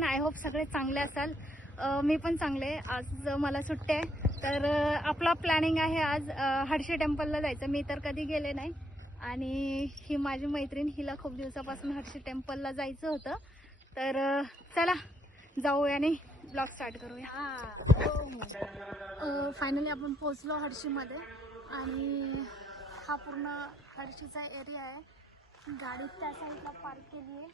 सगळेजण. I hope सगळे चांगले असाल. मी पण चांगले. आज मला सुट्टी आहे, तर आपला प्लॅनिंग आहे आज हर्षी टेम्पलला जायचं. मी तर कधी गेले नाही आणि ही माझी मैत्रीण, हिला खूप दिवसापासून हर्षी टेम्पलला जायचं होतं. तर चला जाऊया आणि ब्लॉग स्टार्ट करूया. फायनली आपण पोहोचलो हर्षीमध्ये आणि हा पूर्ण हर्षीचा एरिया आहे. गाडी त्या साईडला पार्क केली आहे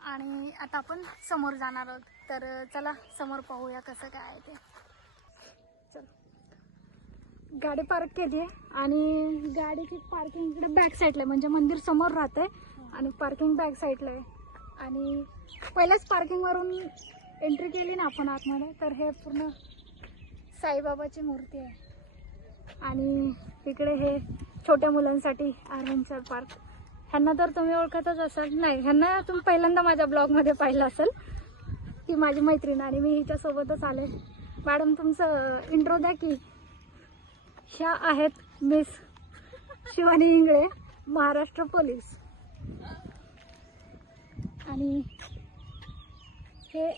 आणि आता आपण समोर जाणार आहोत. तर चला समोर पाहूया कसं काय आहे ते. चल, गाडी पार्क केली आहे आणि गाडीची पार्किंग इकडे बॅक साईडला आहे, म्हणजे मंदिर समोर राहते आणि पार्किंग बॅक साईडला आहे. आणि पहिल्याच पार्किंगवरून एंट्री केली ना आपण आतमध्ये, तर हे पूर्ण साईबाबाची मूर्ती आहे. आणि इकडे हे छोट्या मुलांसाठी ॲडव्हेंचर पार्क. ह्यांना तर तुम्ही ओळखतच असाल. नाही, ह्यांना तुम्ही पहिल्यांदा माझ्या ब्लॉगमध्ये पाहिलं असेल. ती माझी मैत्रीण आणि मी हिच्यासोबतच आले. मॅडम तुमचं इंट्रो द्या की. ह्या आहेत मिस शिवानी इंगळे, महाराष्ट्र पोलीस. आणि हे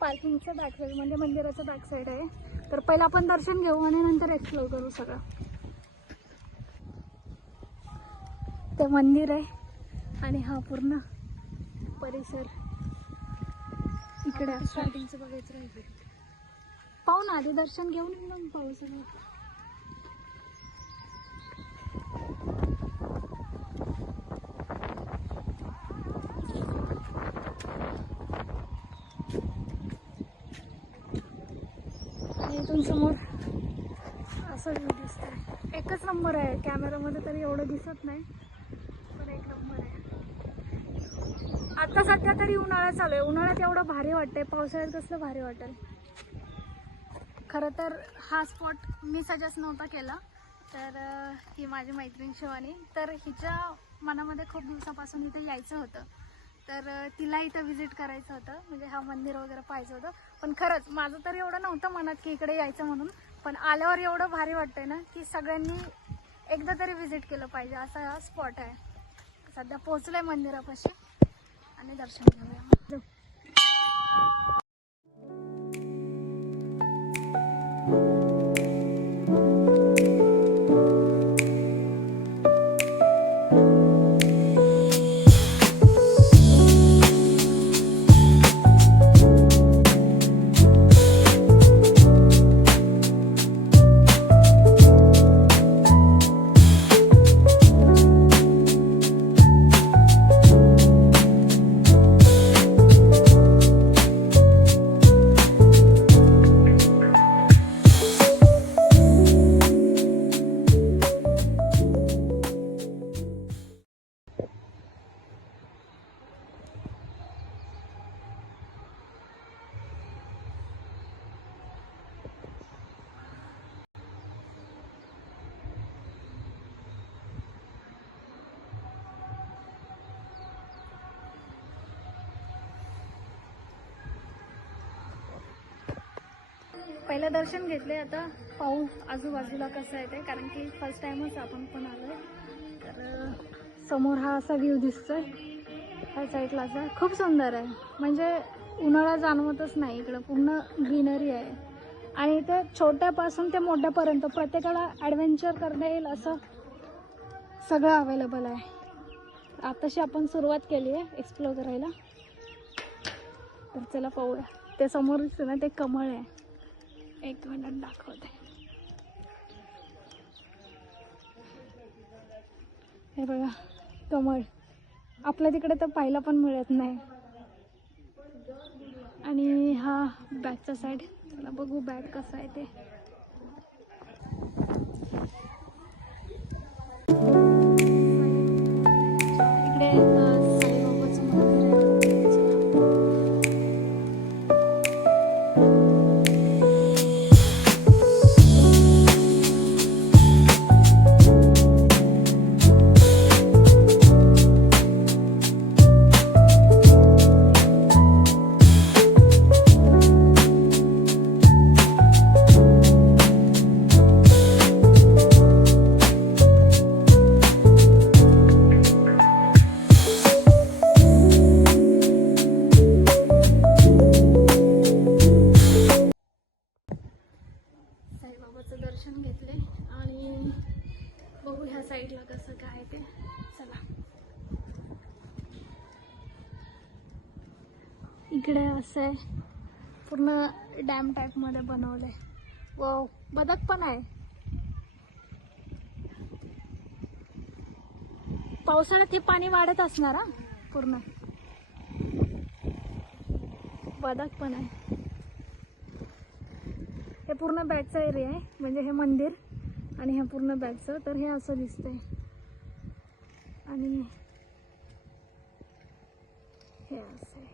पार्किंगचं बॅक साईड म्हणजे मंदिराचं बॅक साईड आहे. तर पहिलं आपण दर्शन घेऊ आणि नंतर एक्सप्लोर करू सगळं. ते मंदिर आहे आणि हा पूर्ण परिसर इकडे स्टार्टिंगचं बघायचं राहील. पाहू ना, आधी दर्शन घेऊन मग पाहू सगळं. इथून समोर असं व्ह्यू दिसतंय. एकच नंबर आहे. कॅमेरामध्ये तरी एवढं दिसत नाही, पण एक नंबर आहे. आता सध्या तरी उन्हाळा चालू आहे. उन्हाळ्यात एवढं भारी वाटतंय, पावसाळ्यात कसलं भारी वाटेल. खरं तर हा स्पॉट मी सजेस्ट नव्हता केला. तर ही माझी मैत्रीण शिवानी, तर हिच्या मनामध्ये खूप दिवसापासून इथे यायचं होतं. तर तिला इथं व्हिजिट करायचं होतं, म्हणजे हा मंदिर वगैरे पाहायचं होतं. पण खरंच माझं तर एवढं नव्हतं मनात की इकडे यायचं म्हणून, पण आल्यावर एवढं भारी वाटतंय ना की सगळ्यांनी एकदा तरी व्हिजिट केलं पाहिजे. असा हा स्पॉट आहे. सध्या पोहोचलोय मंदिरापाशी आणि दर्शन घेऊया. पहिलं दर्शन घेतले, आता पाहू आजूबाजूला कसं आहे ते, कारण की फर्स्ट टाइमच आपण पण आलो. तर समोर हा असा व्ह्यू दिसतोय. ह्या साईडला असा खूप सुंदर आहे, म्हणजे उन्हाळा जाणवतच नाही. इकडं पूर्ण ग्रीनरी आहे आणि ते छोट्यापासून ते मोठ्यापर्यंत प्रत्येकाला ॲडव्हेंचर करता येईल असं सगळं अवेलेबल आहे. आताशी आपण सुरुवात केली आहे एक्सप्लोर करायला. तर चला पाहूया. ते समोर दिसतं ना, ते कमळ आहे. एक मिनिट दाखवते. हे बघा कमळ. आपल्या तिकडे तर पाहायला पण मिळत नाही. आणि हा बॅकचा साईड. चला बघू बॅक कसं आहे ते. इकडे साईबाबाचं मंदिर आहे. ह्या साईडला कसं काय ते चला. इकडे असं आहे पूर्ण डॅम टाईप मध्ये बनवलंय. व बदक पण आहे. पावसाळ्यात हे पाणी वाढत असणार हा पूर्ण. बदक पण आहे. हे पूर्ण बॅकचा एरिया आहे म्हणजे हे मंदिर आणि हे पूर्ण बॅकचं. तर हे असं दिसतंय आणि हे असं आहे.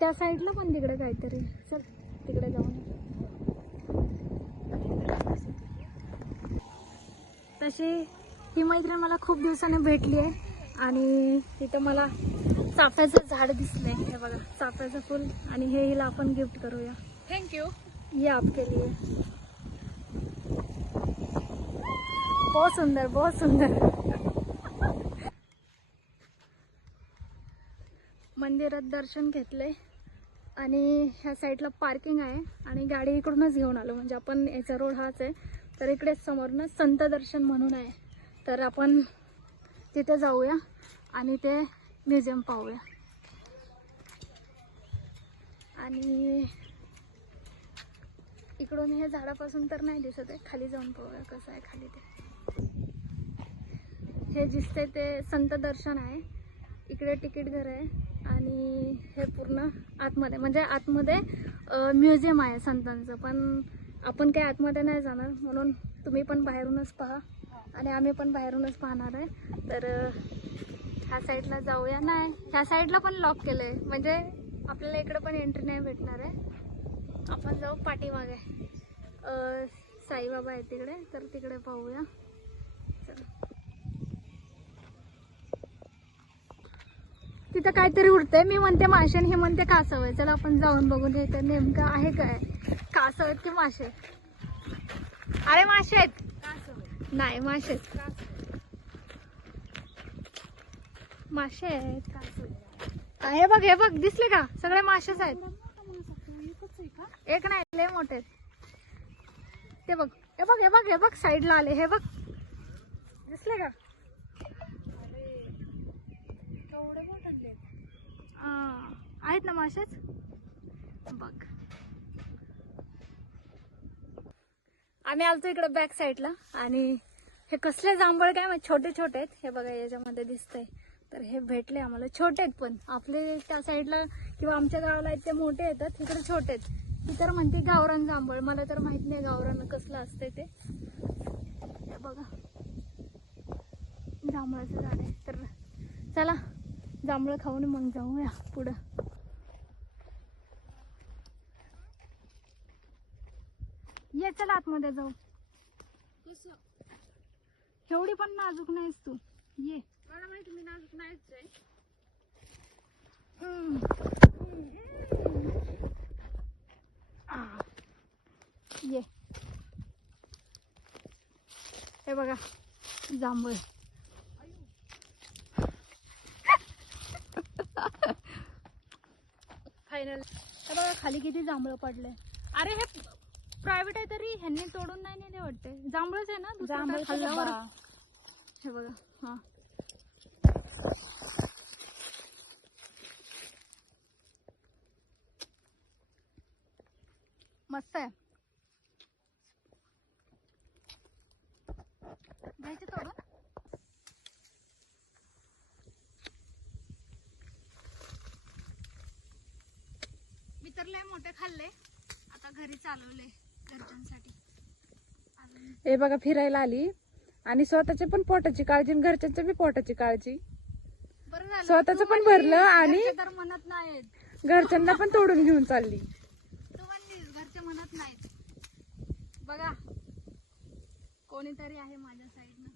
त्या साईडला पण तिकडे काहीतरी. चल तिकडे जाऊन. तशी ही मैत्रीण मला खूप दिवसाने भेटली आहे आणि तिथं मला चाफ्याचं झाड दिसलंय. हे बघा चाफ्याचं फुल आणि हे हिला आपण गिफ्ट करूया. थँक्यू. ये आपके लिए. बहुत सुंदर बहुत सुंदर. मंदिरात दर्शन घेतलंय आणि ह्या साईडला पार्किंग आहे आणि गाडी इकडूनच घेऊन आलो. म्हणजे आपण याचा रोड हाच आहे. तर इकडे समोरनं संत दर्शन म्हणून आहे. तर आपण तिथे जाऊया आणि ते म्युझियम पाहूया. आणि इकडून हे झाडापासून तर नाही दिसत आहे. खाली जाऊन पाहूया कसं आहे खाली ते. हे दिसते ते संत दर्शन आहे. इकडे तिकीट घर आहे आणि हे पूर्ण आतमध्ये म्हणजे आतमध्ये म्युझियम आहे संतांचं. पण आपण काही आतमध्ये नाही जाणार म्हणून तुम्ही पण बाहेरूनच पहा आणि आम्ही पण बाहेरूनच पाहणार आहे. तर ह्या साईडला जाऊया. नाही ह्या साईडला पण लॉक केलं आहे म्हणजे आपल्याला इकडे पण एंट्री नाही भेटणार आहे. आपण जाऊ पाठीमागे. साईबाबा आहे तिकडे तर तिकडे पाहूया. चला. तिथं काहीतरी उडतंय. मी म्हणते मासे आणि हे म्हणते कासव आहे. चला आपण जाऊन बघून हे तर नेमकं आहे काय. कासव आहेत की मासे. अरे मासे आहेत. नाही मासे मासे आहेत. हे बघ दिसले का सगळे मासेच आहेत. एक नाही लय मोठे. ते बघ हे बघ साईडला आले. हे बघ दिसले का. आहेत ना मासेच. बघ आम्ही आलतो इकडे बॅक साईडला आणि हे कसले जांभळ काय माहिती छोटे छोटे आहेत. हे बघा याच्यामध्ये दिसतंय. तर हे भेटले आम्हाला. छोटे आहेत पण आपले त्या साईडला किंवा आमच्या गावाला आहेत ते मोठे येतात. इकडे छोटे आहेत. ती तर म्हणते गावरान जांभळ. मला तर माहित नाही गावरान कसलं असतंय ते. हे बघा जांभळाचं झाड आहे. तर चला जांभळं खाऊन मग जाऊया पुढं. ये चला आतमध्ये जाऊ. एवढी पण नाजूक नाहीस तू. ये. मला माहिती मी नाजूक नाहीच आहे. ये हे बघा जांभळ. फायनल. हे बघा खाली किती जांभळं पडले. अरे हे प्रायव्हेट आहे तरी ह्यांनी तोडून नाही नेले वाटते. जांभळच आहे ना दुसरं खाल्ल्यावर. हे बघा हा मस्त आहे. घ्यायचे तोडून. मी तर लय मोठे खाल्ले. आता घरी चालवले घरच्यांसाठी. हे बघा फिरायला आली आणि स्वतःच्या पण पोटाची काळजी आणि घरच्यांच्या बी पोटाची काळजी. बरं झालं स्वतःचं पण भरलं आणि तर म्हणत नाहीत. घरच्यांना पण तोडून घेऊन चालली. तू म्हणलीस घरचे म्हणत नाहीत. बघा कोणीतरी आहे माझ्या साईडनं.